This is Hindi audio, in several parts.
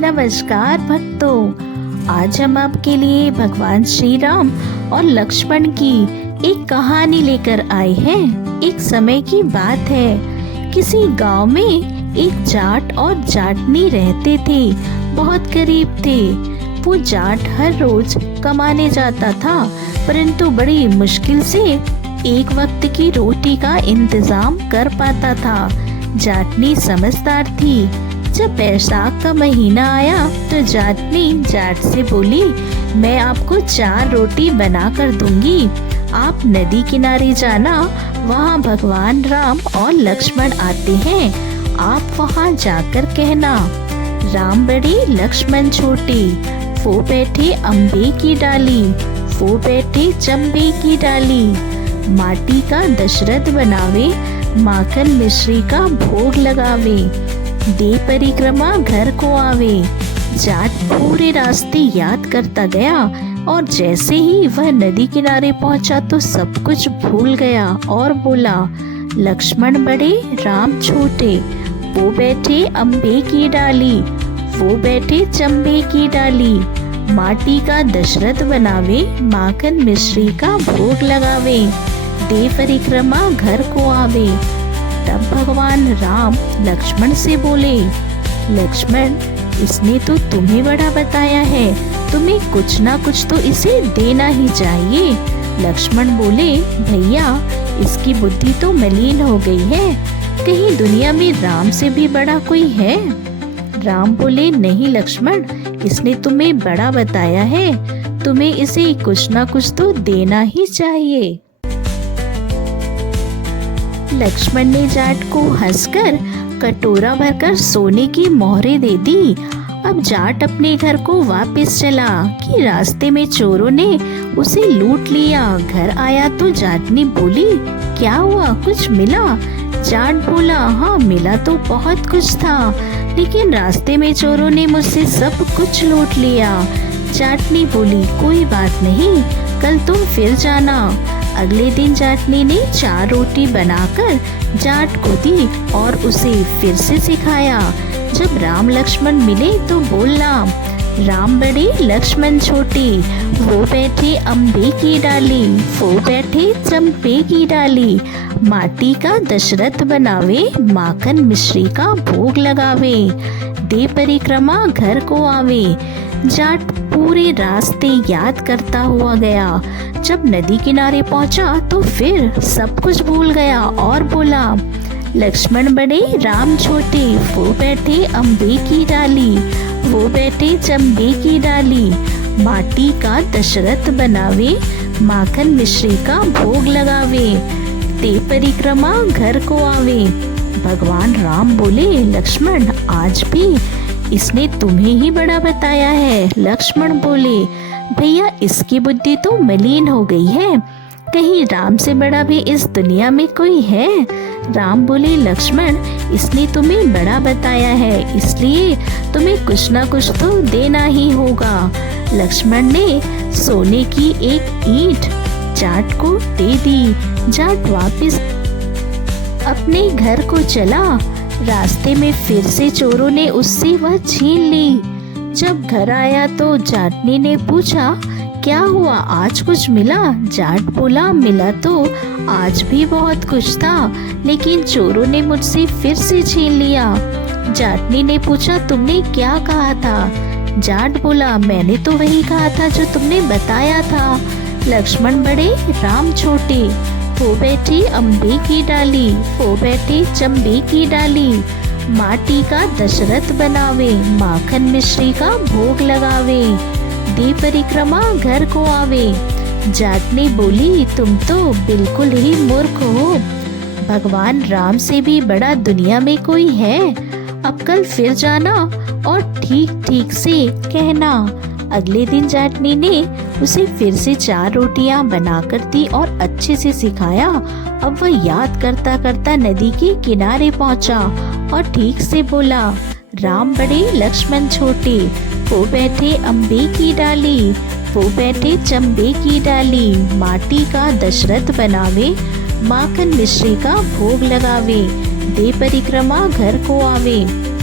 नमस्कार भक्तों, आज हम आपके लिए भगवान श्री राम और लक्ष्मण की एक कहानी लेकर आए हैं। एक समय की बात है, किसी गांव में एक जाट और जाटनी रहते थे। बहुत गरीब थे। वो जाट हर रोज कमाने जाता था, परंतु बड़ी मुश्किल से एक वक्त की रोटी का इंतजाम कर पाता था। जाटनी समझदार थी। जब बैसाख का महीना आया तो जाटनी जाट से बोली, मैं आपको 4 रोटी बना कर दूंगी। आप नदी किनारे जाना, वहाँ भगवान राम और लक्ष्मण आते हैं। आप वहाँ जाकर कहना, राम बड़े लक्ष्मण छोटे, वो बैठे अम्बे की डाली, वो बैठे चंबे की डाली। माटी का दशरथ बनावे, माखन मिश्री का भोग लगावे, दे परिक्रमा घर को आवे। जाट पूरे रास्ते याद करता गया और जैसे ही वह नदी किनारे पहुंचा तो सब कुछ भूल गया और बोला, लक्ष्मण बड़े राम छोटे, वो बैठे अम्बे की डाली, वो बैठे चंबे की डाली। माटी का दशरथ बनावे, माखन मिश्री का भोग लगावे, दे परिक्रमा घर को आवे। तब भगवान राम लक्ष्मण से बोले, लक्ष्मण इसने तो तुम्हें बड़ा बताया है, तुम्हें कुछ ना कुछ तो इसे देना ही चाहिए। लक्ष्मण बोले, भैया इसकी बुद्धि तो मलिन हो गई है, कहीं दुनिया में राम से भी बड़ा कोई है? राम बोले, नहीं लक्ष्मण, इसने तुम्हें बड़ा बताया है, तुम्हें इसे कुछ ना कुछ तो देना ही चाहिए। लक्ष्मण ने जाट को हंसकर कटोरा भरकर सोने की मोहरें दे दी। अब जाट अपने घर को वापस चला कि रास्ते में चोरों ने उसे लूट लिया। घर आया तो जाटनी बोली, क्या हुआ, कुछ मिला? जाट बोला, हाँ मिला तो बहुत कुछ था, लेकिन रास्ते में चोरों ने मुझसे सब कुछ लूट लिया। जाटनी बोली, कोई बात नहीं, कल तुम फिर जाना। अगले दिन जाटनी ने 4 रोटी बनाकर जाट को दी और उसे फिर से सिखाया। जब राम लक्ष्मण मिले तो बोला, राम बड़े लक्ष्मण छोटे, वो बैठे अम्बे की डाली, वो बैठे चंपे की डाली। माटी का दशरथ बनावे, माखन मिश्री का भोग लगावे, दे परिक्रमा घर को आवे। जाट पूरे रास्ते याद करता हुआ गया। जब नदी किनारे पहुंचा तो फिर सब कुछ भूल गया और बोला, लक्ष्मण बड़े राम छोटे, वो बैठे अम्बे की डाली, वो बैठे चंबे की डाली। माटी का दशरथ बनावे, माखन मिश्री का भोग लगावे, ते परिक्रमा घर को आवे। भगवान राम बोले, लक्ष्मण आज भी इसने तुम्हें ही बड़ा बताया है। लक्ष्मण बोले, भैया इसकी बुद्धि तो मलिन हो गई है, कहीं राम से बड़ा भी इस दुनिया में कोई है? राम बोले, लक्ष्मण इसने तुम्हें बड़ा बताया है, इसलिए तुम्हें कुछ ना कुछ तो देना ही होगा। लक्ष्मण ने सोने की एक ईंट जाट को दे दी। जाट वापस अपने घर को चला। रास्ते में फिर से चोरों ने उससे वह छीन ली। जब घर आया तो जाटनी ने पूछा, क्या हुआ, आज कुछ मिला? जाट बोला, मिला तो आज भी बहुत कुछ था, लेकिन चोरों ने मुझसे फिर से छीन लिया। जाटनी ने पूछा, तुमने क्या कहा था? जाट बोला, मैंने तो वही कहा था जो तुमने बताया था। लक्ष्मण बड़े राम छोटे, वो बैठे अम्बे की डाली, वो बैठे चंबे की डाली। माटी का दशरथ बनावे, माखन मिश्री का भोग लगावे, दे परिक्रमा घर को आवे। जाटनी बोली, तुम तो बिल्कुल ही मूर्ख हो, भगवान राम से भी बड़ा दुनिया में कोई है। अब कल फिर जाना और ठीक ठीक से कहना। अगले दिन जाटनी ने उसे फिर से 4 रोटियां बनाकर दी और अच्छे से सिखाया। अब वह याद करता करता नदी के किनारे पहुंचा और ठीक से बोला, राम बड़े लक्ष्मण छोटे, वो बैठे अम्बे की डाली, वो बैठे चंबे की डाली। माटी का दशरथ बनावे, माखन मिश्री का भोग लगावे, दे परिक्रमा घर को आवे।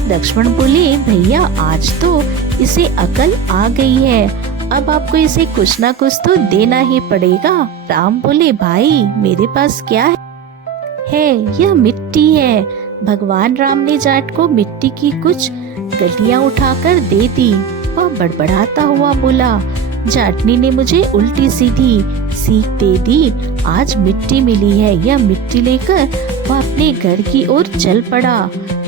लक्ष्मण बोले, भैया आज तो इसे अकल आ गई है, अब आपको इसे कुछ ना कुछ तो देना ही पड़ेगा। राम बोले, भाई मेरे पास क्या है, यह मिट्टी है। भगवान राम ने जाट को मिट्टी की कुछ गड्डियां उठाकर दे दी। वह बड़बड़ाता हुआ बोला, जाटनी ने मुझे उल्टी सीधी सीख दे दी, आज मिट्टी मिली है। यह मिट्टी लेकर वह अपने घर की ओर चल पड़ा।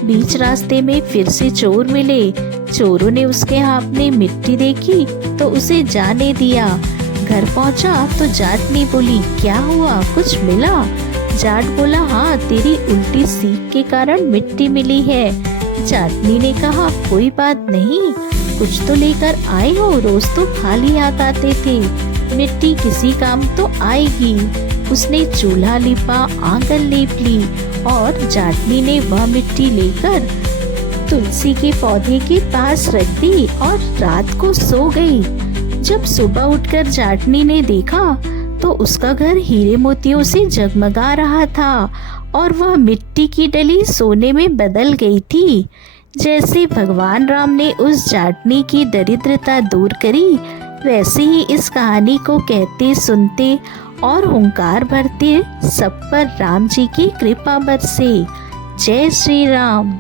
बीच रास्ते में फिर से चोर मिले। चोरों ने उसके हाथ में मिट्टी देखी तो उसे जाने दिया। घर पहुंचा तो जाटनी बोली, क्या हुआ, कुछ मिला? जाट बोला, हाँ, तेरी उल्टी सीख के कारण मिट्टी मिली है। जाटनी ने कहा, कोई बात नहीं, कुछ तो लेकर आए हो, रोज तो खाली हाथ आते थे, मिट्टी किसी काम तो आएगी। उसने चूल्हा लीपा, आंगन लीप ली और जाटनी ने वह मिट्टी लेकर तुलसी के पौधे के पास रख दी और रात को सो गई। जब सुबह उठकर जाटनी ने देखा तो उसका घर हीरे मोतियों से जगमगा रहा था और वह मिट्टी की डली सोने में बदल गई थी। जैसे भगवान राम ने उस जाटनी की दरिद्रता दूर करी, वैसे ही इस कहानी को कहते सुनते और हुंकार भरते सब पर राम जी की कृपा बरसे। जय श्री राम।